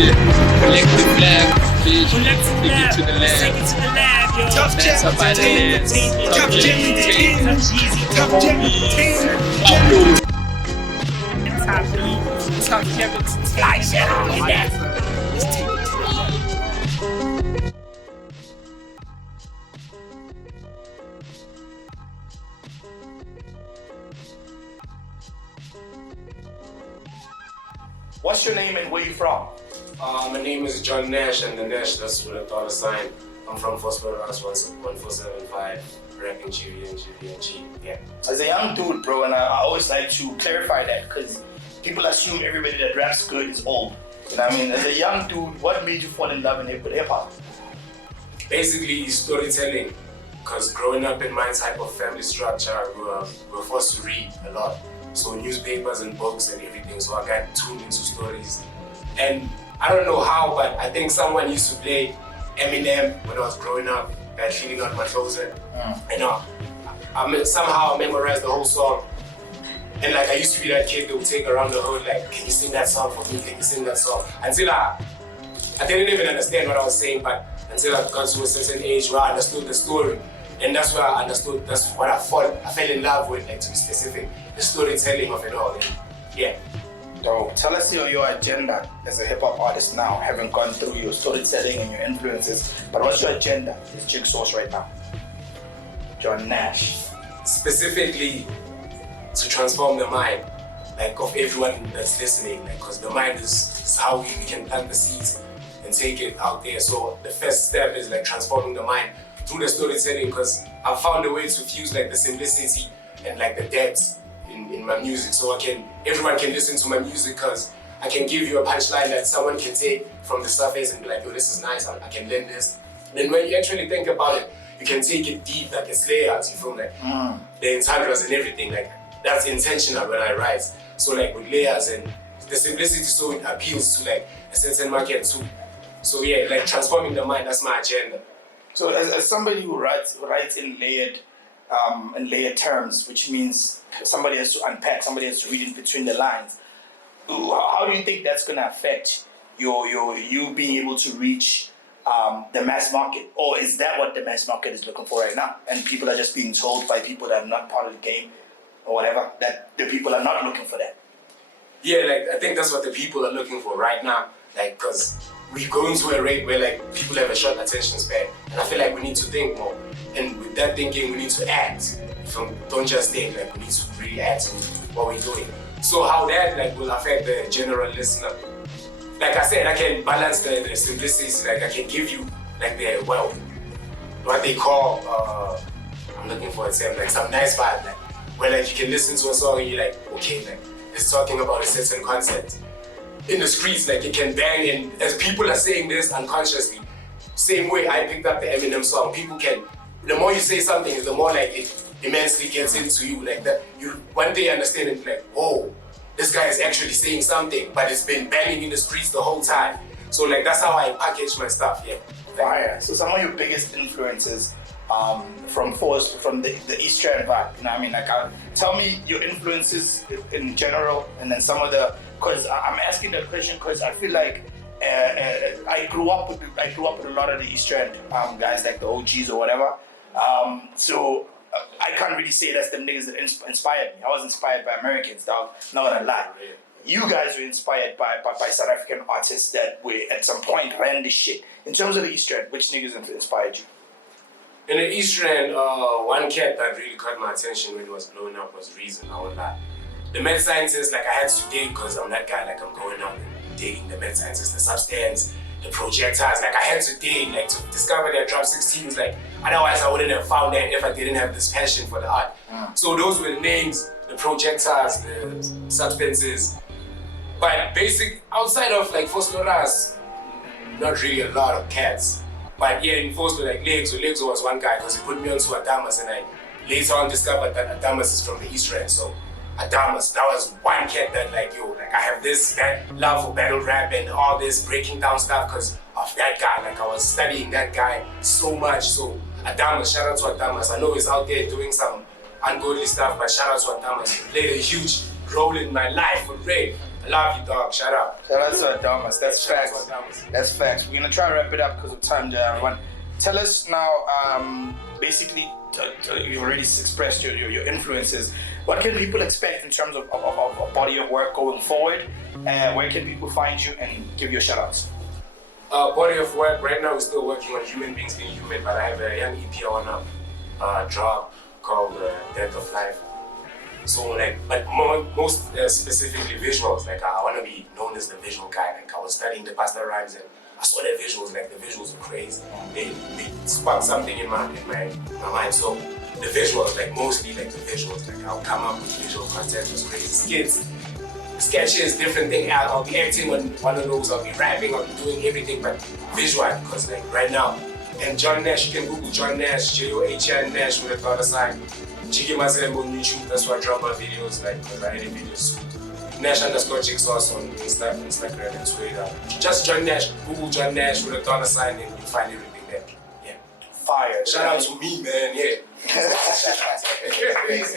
Collective lab, bitch. Collective Take it lab. to the Let's take lab. it to the lab, yo. Tough That's Jam about it. Entertainment. Tough Tough Jam Jam Entertainment. Entertainment. Tough Jeezy. Tough Jam Entertainment. Top beat. Tough Jam Entertainment. Like shit on your neck. Let's take it to the lab. What's your name and where you from? My name is John Nash, and the Nash, that's with a dollar sign. I'm from Phosphorus 1475, rapping GVNG. Yeah. As a young dude, bro, and I always like to clarify that because people assume everybody that raps good is old. You know what I mean? As a young dude, what made you fall in love with hip hop? Basically, storytelling. Because growing up in my type of family structure, we were forced to read a lot. So newspapers and books and everything. So I got tuned into stories. And I don't know how, but I think someone used to play Eminem when I was growing up, cleaning out my closet. And somehow I memorized the whole song. And like I used to be that kid that would take around the hood, like, can you sing that song for me? Can you sing that song? Until I didn't even understand what I was saying, but until I got to a certain age where I understood the story. And that's where I understood, that's what I fell in love with, like to be specific, the storytelling of it all. And yeah. So tell us your agenda as a hip hop artist now, having gone through your storytelling and your influences. But what's your agenda as Jigsaw's right now? John Nash. Specifically to transform the mind, like of everyone that's listening, like, because the mind is how we can plant the seeds and take it out there. So the first step is like transforming the mind through the storytelling, because I found a way to fuse like the simplicity and like the depth in my music, so everyone can listen to my music, because I can give you a punchline that someone can take from the surface and be like, yo, this is nice, I can learn this. Then when you actually think about it, you can take it deep, like it's layers, you feel like the entendres and everything, like that's intentional when I write. So like with layers and the simplicity, so it appeals to like a certain market too. So yeah, like transforming the mind, that's my agenda. So as somebody who writes in layered terms, which means somebody has to unpack, somebody has to read in between the lines. How do you think that's going to affect you being able to reach the mass market? Or is that what the mass market is looking for right now? And people are just being told by people that are not part of the game or whatever, that the people are not looking for that? Yeah, like I think that's what the people are looking for right now. Like, because we go into a rate where like people have a short attention span, and I feel like we need to think more. And with that thinking, we need to act. Don't just think, like we need to really act to what we're doing. So how that like will affect the general listener? Like I said, I can balance the simplicity. Like I can give you like what they call I'm looking for a term, like some nice vibe, like where like you can listen to a song and you're like, okay, like it's talking about a certain concept. In the streets, like it can bang, and as people are saying this unconsciously, same way I picked up the Eminem song, people can, the more you say something, the more like it immensely gets into you, like that you one day understand it, like, whoa, this guy is actually saying something, but it's been banging in the streets the whole time. So like that's how I package my stuff, yeah. Fire. So some of your biggest influences from the East Rand vibe, you know what I mean? Like, tell me your influences in general, and then some of the, because I'm asking that question because I feel like I grew up with a lot of the East Rand guys, like the OGs or whatever. So I can't really say that's the niggas that inspired me. I was inspired by Americans, dog. Not gonna lie. You guys were inspired by South African artists that were at some point ran this shit. In terms of the East Rand, which niggas inspired you? In the East Rand, one cat that really caught my attention when he was blowing up was Reason, I won't lie. The mad scientist, like I had to dig because I'm that guy, like I'm going out and digging the mad scientist, the substance, the projectiles, like I had to dig, like to discover their drop 16s, like otherwise I wouldn't have found that if I didn't have this passion for the art. So those were the names, the projectiles, the substances. But outside of like Phosphorus, not really a lot of cats. But yeah, in Phosphorus, like Legzo was one guy because he put me onto Adamas, and I later on discovered that Adamas is from the East Rand. So Adamas, that was one cat that like, yo, like I have this love for battle rap and all this breaking down stuff because of that guy. Like I was studying that guy so much. So Adamas, shout out to Adamas. I know he's out there doing some ungodly stuff, but shout out to Adamas. He played a huge role in my life for Ray. I love you, dog. Shout out. Shout out to Adamas. That's Shout out facts. to Adamas. That's facts. We're gonna try to wrap it up because of time, everyone. Tell us now, basically, you already expressed your influences. What can people expect in terms of a body of work going forward? Where can people find you and give you shout outs? Body of work, right now we're still working on human beings being human, but I have a young EP on a drop called Death of Life. So like, but most specifically visuals, like I want to be known as the visual guy. Like I was studying the Busta Rhymes and I saw the visuals, like the visuals were crazy. They sparked something in my mind. So the visuals, like mostly like the visuals, like I'll come up with visual content, just crazy skits. Sketches, different thing. I'll be acting on one of those, I'll be rapping, I'll be doing everything but visual, because like right now, and John Nash, you can Google John Nash, John Nash with a $sign. Chiki Mazembo on YouTube, that's why I drop my videos, like, because I edit videos too. Nash_Jigsaw on Instagram and Twitter. Just John Nash, Google John Nash with a $sign and you find everything there. Yeah. Fire. Shout out to me, man, yeah. Peace.